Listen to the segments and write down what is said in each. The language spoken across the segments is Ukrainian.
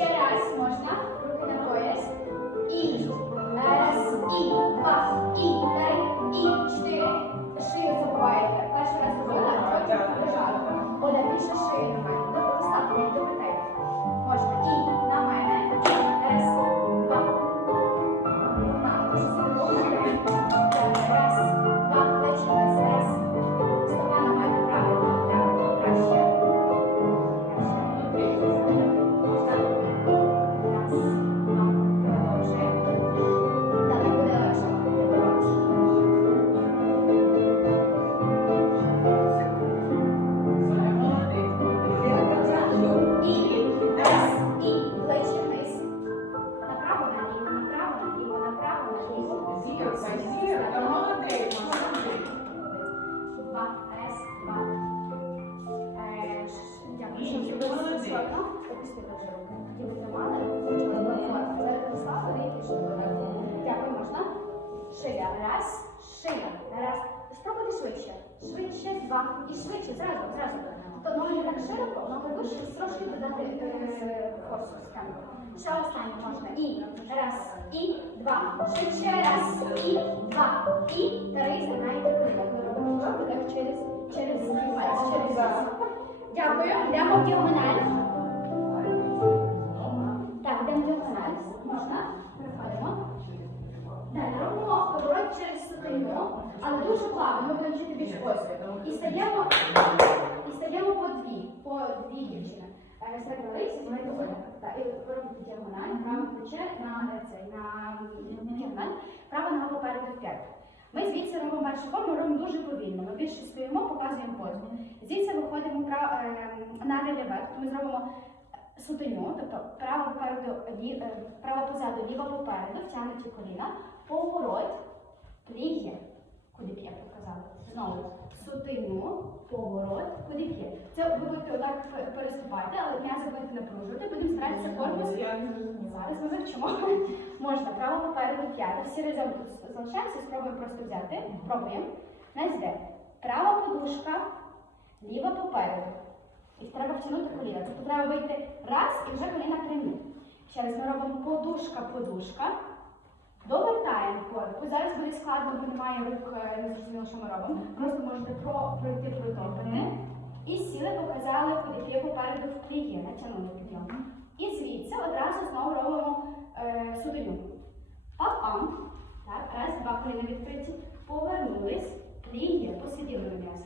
Jeszcze raz można, ruch na pojazd i ноги трошки додати е, форсу. Ще останнє можна. І раз, і два. Швидше, раз, і два. І три, коліна. Ми так через, через пальці, через раз. Дякую. Йдемо в діагональ. Так, йдемо в діагональ. Можна? Переходимо. Далі робимо поворот через сутину, але дуже плавно, ми будемо вчити більш ось. І стаємо, і по дві, по дві дівчини. Е, Середньо рейсі, знаєте, Оля. Так, і ви робите діагональ, праве плече на е, цей, на діагональ, права нога попереду в п'ять. Ми звідси робимо першу форму, робимо дуже повільно. Ми більше стоїмо, показуємо позу. Звідси виходимо е, на тобто ми зробимо сутеню, тобто право попереду, е, право позаду, ліво попереду, втягнуті коліна, поворот, пліє, куди п'є, показали. Знову сутеню, поворот, куди п'є. Це ви будете отак пе- переступати, але м'язи будете напружувати, будемо старатися корпус. Зараз ми вивчимо. Можна право попереду п'яти. Всі разом тут залишаємося, спробуємо просто взяти. Пробуємо. Нас йде права подушка, ліва попереду. І треба втягнути коліна. Тобто треба вийти раз і вже коліна прямі. Ще раз ми робимо подушка, подушка. Довертаємо корпус. Зараз буде складно, бо немає рук, е, не зрозуміло, що ми робимо. Просто можете пройти протопити. І сіли, показали, куди є попереду в пліє, натягнули підйом. І звідси одразу знову робимо е, судою. Папам. Так, раз, два коліна відкриті. Повернулись. Пліє, посиділи на м'ясо.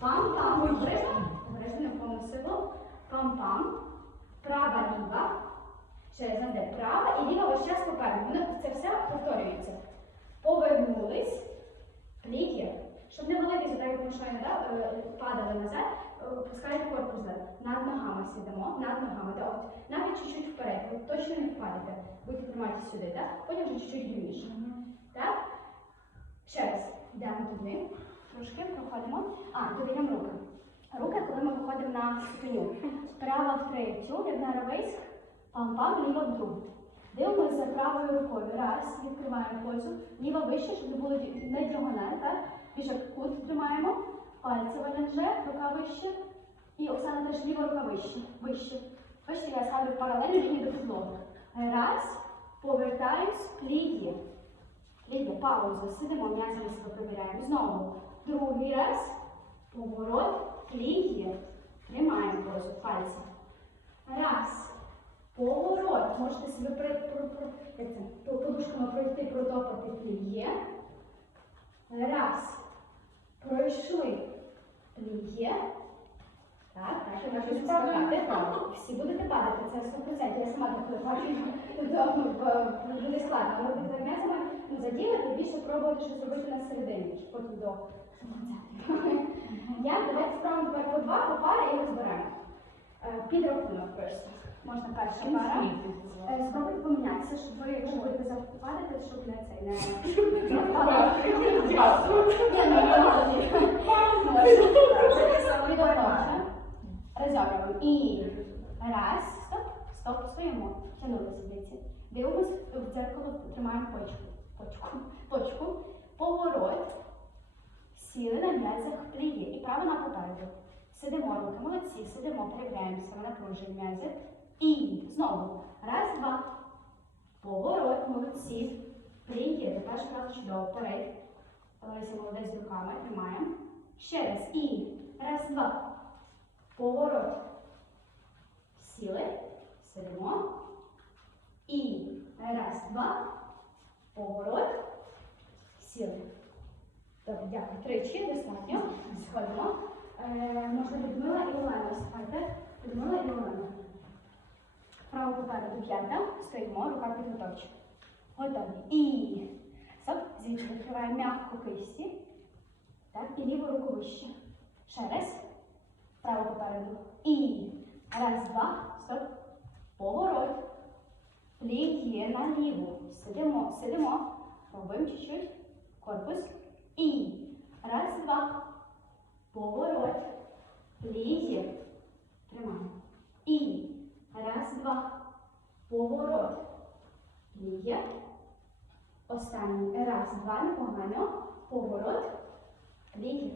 Пам-пам, обережно, обережно повну силу. Пам-пам. Права, ліва. Ще раз де права і ліва весь час попереду. Воно це все повторюється. Повернулись. Щоб не валитися, так як ми да, е, падали назад, е, корпус назад. Над ногами сидимо, над ногами. Да, от, навіть чуть-чуть вперед. Ви точно не впадете. Будете триматися сюди, так? Потім вже чуть-чуть рівніше. Так? Ще раз. Йдемо туди. Трошки проходимо. А, додаємо руки. Руки, коли ми виходимо на спиню. Права в третю, як на арабейськ, пам-пам, ліва в другу. Дивимося за правою рукою. Раз, відкриваємо позу. Ліва вище, щоб не було не діагональ, так? Як кут тримаємо. Пальці валянже, рука вище. І Оксана теж ліва рука вище. Вище. Бачите, я ставлю паралельно лінії до підлоги. Раз, повертаюсь, пліє. Ліве, пауза, сидимо, м'язами себе провіряємо. Знову. Другий раз. Поворот, пліє. Тримаємо позу, пальці. Раз. Поворот. Можете себе при, при, при, це, подушками пройти, протопати пліє. Раз. Пройшли. Пліє. Так, так, я можу спадати. Всі будете падати, це 100%. Я сама так бачу. Буде складно. Але робити м'язами, ну, заділити, більше пробувати щось робити на середині, щоб потім до 100%. Я давайте спробуємо тепер по два, по пари і розберемо. Е, Підрахунок просто. Можна перша пара. Е, Спробуйте помінятися, щоб ви, якщо будете западати, щоб не цей не. Розьовуємо. І раз, стоп, стоп, стоїмо. Тянулися звідси. Дивимось в дзеркало, тримаємо почку. Почку. Почку. Поворот. Сіли на м'язах пліє. І право на попереду. Сидимо руки, молодці, сидимо, перевіряємося, ми напружуємо м'язи. І знову. Раз, два. Поворот, молодці. Пліє. Тепер ж чудово. Вперед. Лариса молодець руками. Тримаємо. Ще раз. І раз, два. Поворот. Сіли. Сидимо. І раз, два. Поворот. Сіли. Добре, дякую. Тричі достатньо. Сходимо. Е, можна Людмила і Олена вставайте. Людмила і Олена. Право попереду п'ята. Стоїмо, рука підготовча. Готові. І стоп. Звідси відкриваємо м'яко кисті. Так, і ліву руку вище. Ще раз. Право попереду. І раз, два. Стоп. Поворот. Пліє на ліву. Сидимо, сидимо. Робимо чуть-чуть. Корпус. І раз, два. Поворот. Пліє. Тримаємо. І Раз, два. Поворот. Пліє. Останній. Раз, два, непогано. Поворот. Пліє.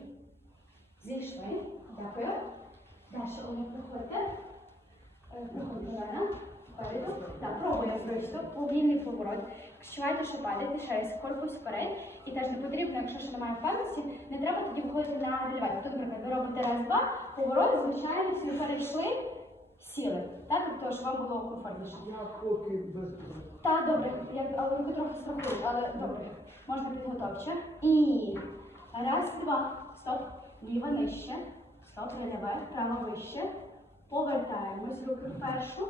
Зійшли. Дякую. Далі Оля, проходьте. Е, Проходьте, Олена. Попереду. Так, пробуємо просто повільний поворот. Відчуваєте, що падаєте, ще раз корпус вперед. І теж не потрібно, якщо ще немає впевненості, не треба тоді виходити на релевацію. Тут, наприклад, ви робите раз-два, поворот, звичайно, всі перейшли, сіли. Так, тобто, щоб вам було комфортніше. Я поки без Так, добре, я, але руки трохи страхують, але добре. Можна підготовче. І раз, два. Стоп. Ліва нижче. Стоп, рельєве, право вище. Повертаємось руки в першу.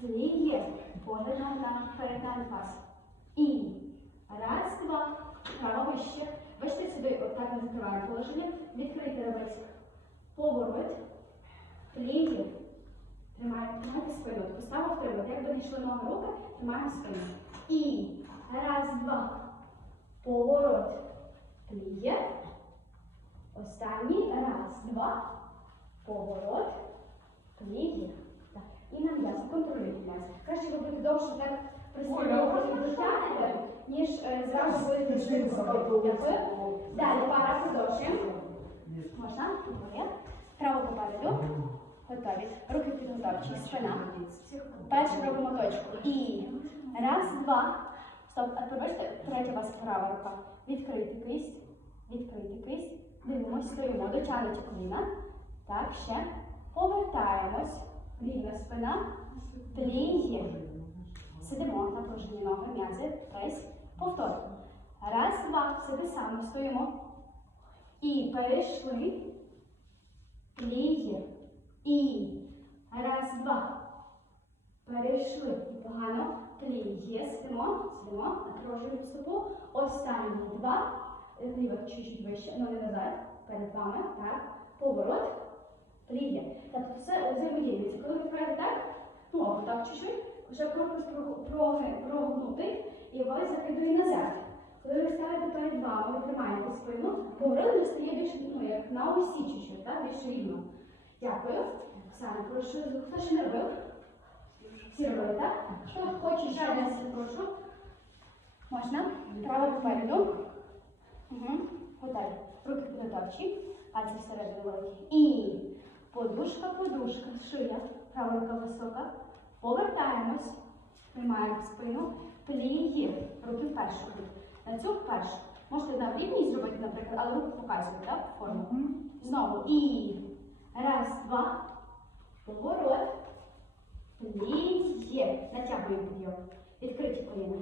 Пліє. Погляд на на передній пас. І раз, два. Право вище. Бачите, сюди отак не закриваємо положення. Відкрийте ребець. Поворот. Пліє. Тримаємо, спину. Поставив тримати. Якби не йшли ноги руки, тримаємо спину. І раз, два. Поворот. Пліє. Останній. Раз, два. Поворот. Пліє. І на м'ясо. Контролюйте м'ясо. Краще робити довше так дотягнете, ніж е, зразу швидко. Дякую. Далі пара продовжуємо. Можна? Є. Право попереду. Готові. Руки підготовчі. Спина. Перше робимо точку. І раз, два. Стоп. А побачите, третя у вас права рука. Відкрити кисть. Відкрити кисть. Дивимось, стоїмо. Дотягнуті коліна. Так, ще. Повертаємось. Рівна спина. Пліє. Сидимо, напружені ноги, м'язи, прес. Повтор. Раз, два. Все те саме. Стоїмо. І перейшли. Пліє. І раз, два. Перейшли. Погано. Пліє. Сидимо. Сидимо. Напружуємо стопу. Останні два. Ліва чуть-чуть вище. Ноги назад. Перед вами. Так. Поворот. Пліє. Тобто це взаємодіється. Коли ви вправите так, ногу так чуть-чуть, вже корпус прогнутий і вас закидує назад. Коли ви ставите перед вами, ви тримаєте спину, поворот стає більш ну, як на осі чуть-чуть, так, більш рівно. Дякую. Оксана, прошу, хто ще не робив? Всі робили, так? Хто хоче раз, прошу. Можна? Право попереду. Угу. Готові. Руки підготовчі, пальці всередину великі. І подушка, подушка, шия, права рука висока. Повертаємось, тримаємо спину, пліє, руки вперше. На цю вперше. Можете на рівні зробити, наприклад, але руку показуєте, так? Форму. Знову. І раз, два. Поворот. Пліє. Натягуємо підйом. Відкриті коліна.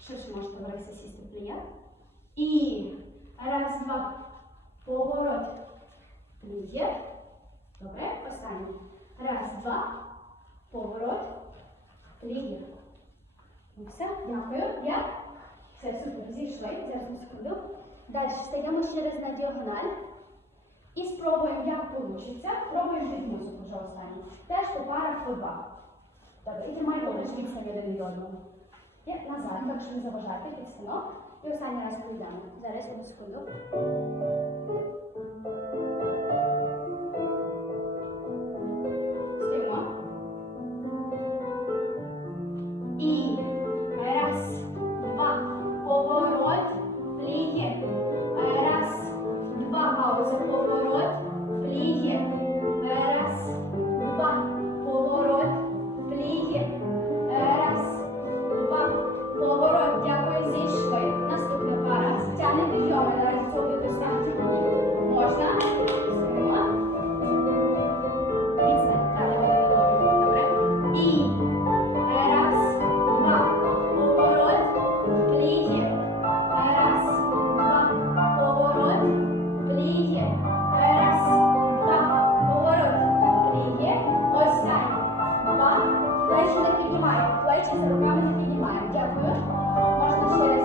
Ширше можете варися сісти пліє. І раз, два. Поворот. Пліє. Добре. Останній. Раз, два. Поворот. Пліє. Ну все, дякую. Як? Все, супер. Зійшли. Зараз на секунду. Далі стаємо ще раз на діагональ. І спробуємо, як вийде. Пробуємо від музику вже. Теж по парах по два. Добре, і тримай образ відстані один від одного. Як назад, так що не заважати під станок. І останній раз повідемо. Зараз одну секунду. Плечі не піднімаємо. Плечі за руками не піднімаємо. Дякую. Можна ще раз